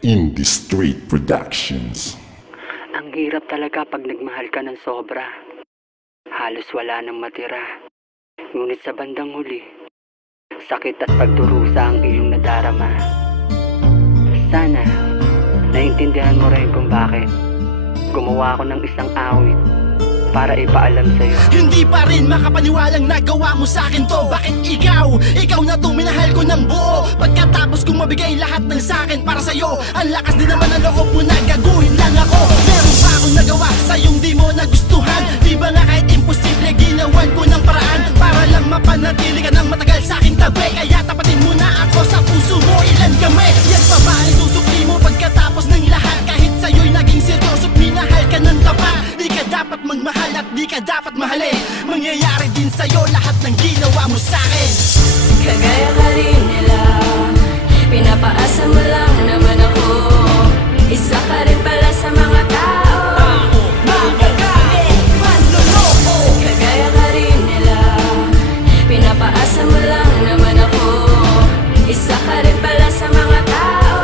Indie Street Productions. Ang hirap talaga pag nagmahal ka ng sobra. Halos wala nang matira. Ngunit sa bandang huli, sakit at pagdurusa ang iyong nadarama. Sana, naintindihan mo rin kung bakit gumawa ako ng isang awit para ipaalam sa'yo. Hindi pa rin makapaniwalang nagawa mo sa'kin to. Bakit ikaw na to, minahal ko ng buo. Pagkatapos kong mabigay lahat ng sa'kin para sa'yo, ang lakas din naman ang loob mo na gaguhin lang ako. Meron pa akong nagawa sa'yong di mo nagustuhan. Di ba nga kahit imposible, ginawan ko ng paraan para lang mapanatili ka ng matagal sa'king tabi. Kaya tapatin mo na ako sa puso mo, ilan kami. Yan pa ba ang susukli mo pagkatapos ng lahat? Kahit sa'yo'y naging seryoso't minahal ka ng tapat. Di ka dapat magmahal at di ka dapat mahalin. Mangyayari din sa'yo lahat ng ginawa mo sa'kin. Kagaya ka rin nila, pinapaasa mo lang naman ako. Isa ka rin pala sa mga tao, magagamit, manloloko. Kagaya ka rin nila, pinapaasa mo lang naman ako. Isa ka rin pala sa mga tao,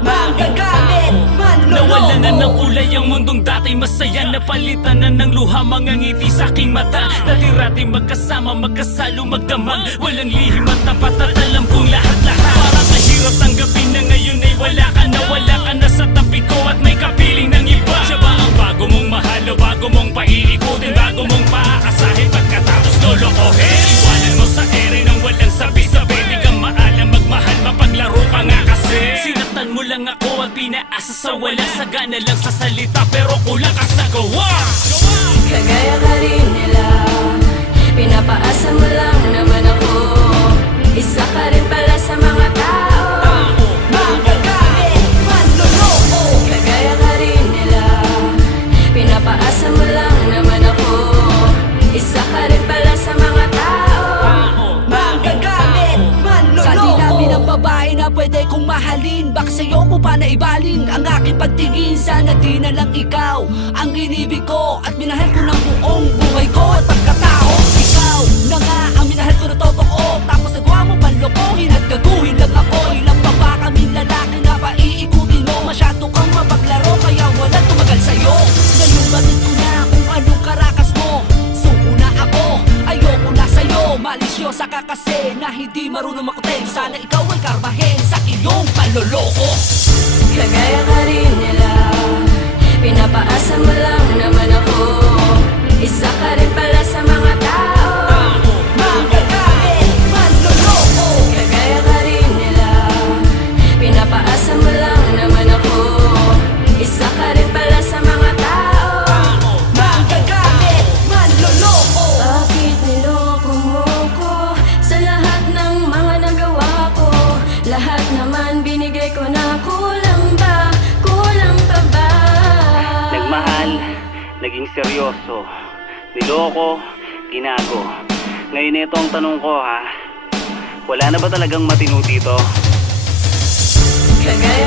magagamit, manloloko. Nawala na ng kulay ang mundong dati masaya. Napalitan na ng luha mga ngiti sa aking mata. Dati-rati magkasama, magkasalo, magdamag. Walang lihim at tapat at alam kong lahat-lahat. Parang mahirap tanggapin na ngayon ay wala ka na sa tabi ko at may kapiling ng iba. Siya ba ang bago mong mahal o bago mong paiikutin? Bago mong paaasahin pagkatapos lolokohin? Iwanan mo sa ere nang walang sabi-sabi. Di ka maalam magmahal, mapaglaro ka nga kasi. Sinaktan mo lang ako at pinaasa sa wala. Sagana lang sa salita pero kulang ka sa gawa. Kagaya ka rin nila, pinapaasa mo lang naman ako. Isa ka rin pala sa mga tao, magagamit, manloloko. Kagaya ka rin nila, pinapaasa mo lang naman ako. Isa ka rin pala sa mga tao, magagamit, manloloko. Sa dinami ng babae na pwede kong mahalin, baka sa'yo ko pa naibaling ang aking pagtingin. Sana di na lang ikaw ang inibig ko at minahal ko ng buong buhay ko at pagkatao. Ikaw na nga ang minahal ko na totoo, tapos nagawa mo panlokohin at gaguhin lang ako. Ilang pa ba kaming lalaki na paiikutin mo? Masyado kang mapaglaro kaya walang tumagal sa'yo. Ngayon batid ko na kung anong karakas mo. Suko na ako, ayoko na sa'yo. Malisyosa ka kasi na hindi marunong makutin. Sana ikaw ay karbahin sa iyong panloloko. Kagaya ka rin nila, pinapaasa mo lang naman ako. Isa ka rin pala sa mga tao, magagamit, manloloko. Kagaya ka rin nila, pinapaasa mo lang naman ako. Isa ka rin pala sa mga tao, magagamit, manloloko. Bakit niloko mo ko sa lahat ng mga nagawa ko? Lahat naman binigay ko na, kulang ba? Kulang pa ba? Nagmahal, naging seryoso, niloko, ginago. Ngayon ito ang tanong ko ha, wala na ba talagang matino dito? Kagaya